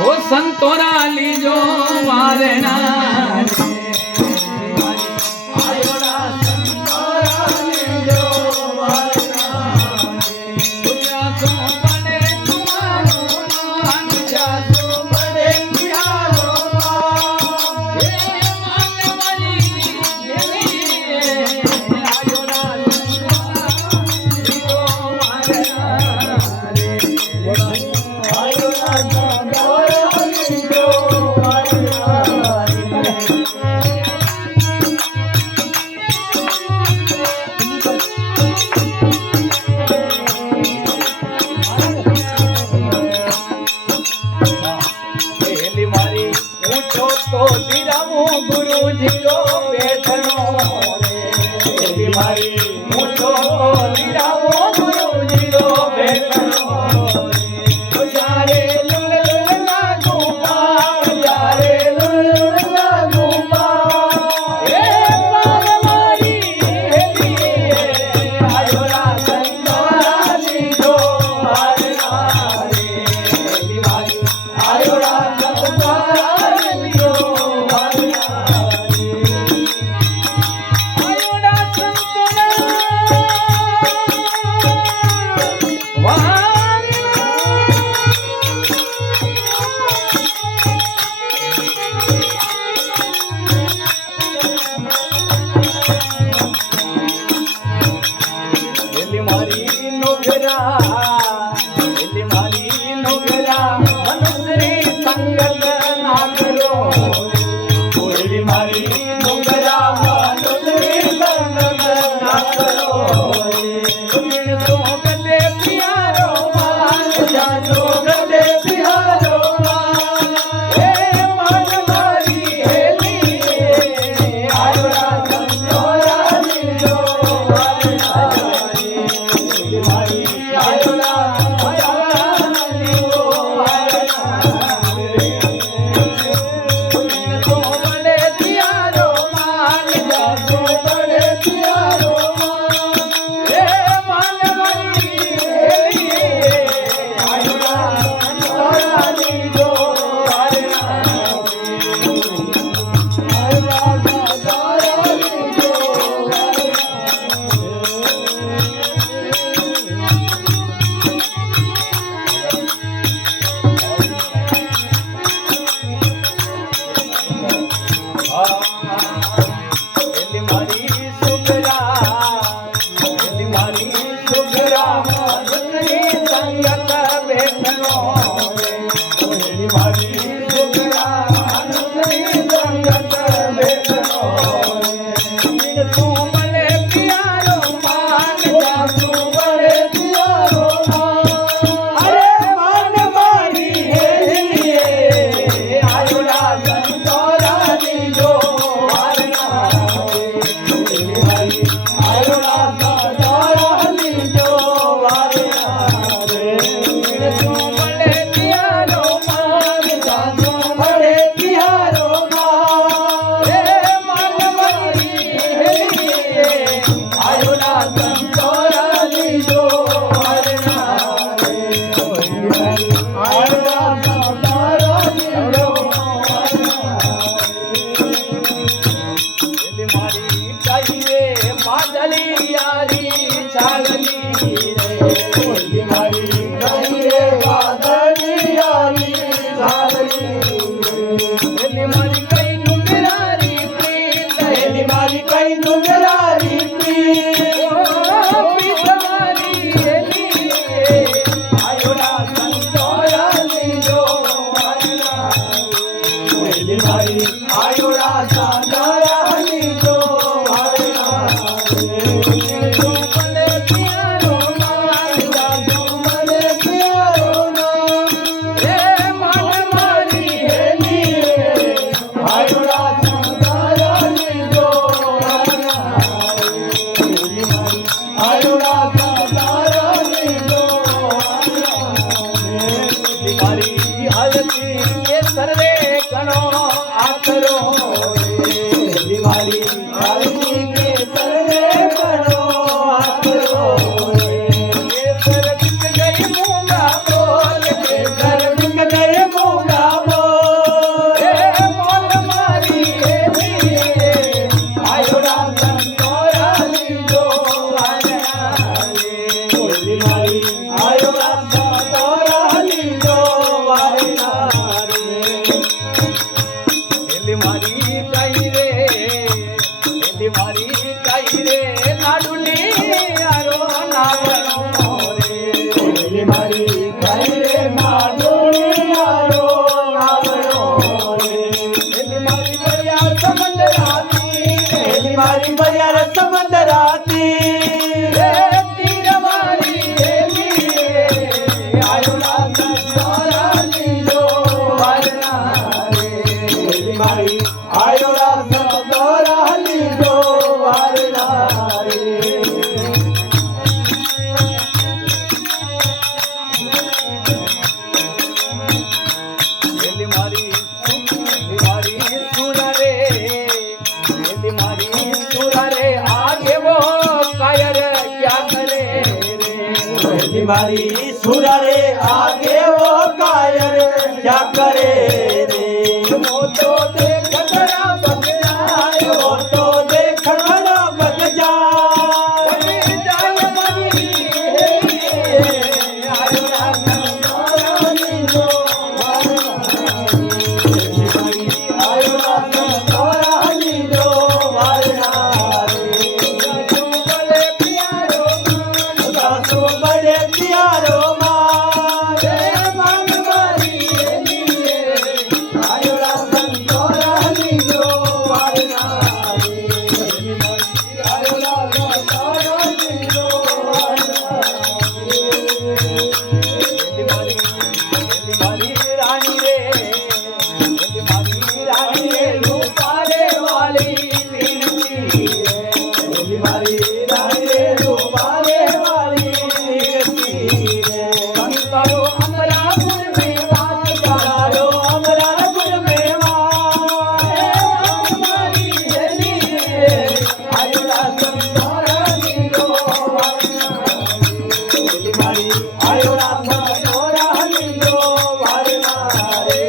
ओ संतोरा लीजो मारना गए मूंगा मारी सुरा रे आगे वो कायर क्या करे रे वो तो देख खड़ा बग जाए वो तो देख खड़ा बग जाए आयो राम तोरानी जो आयो राम तोरानी जो वारना बड़े प्यारो मारे मन मारी आयो राम तोरानी जो वारना आयो राम तोरानी जो मारी रानी रे रूपारे वाली मारी रानी रे रूपारे वाली करो अमरापुर में वास करो अमरापुर में वास मारी आयो राम तोरानी जो मारी आयो राम तोरानी जो वारना रे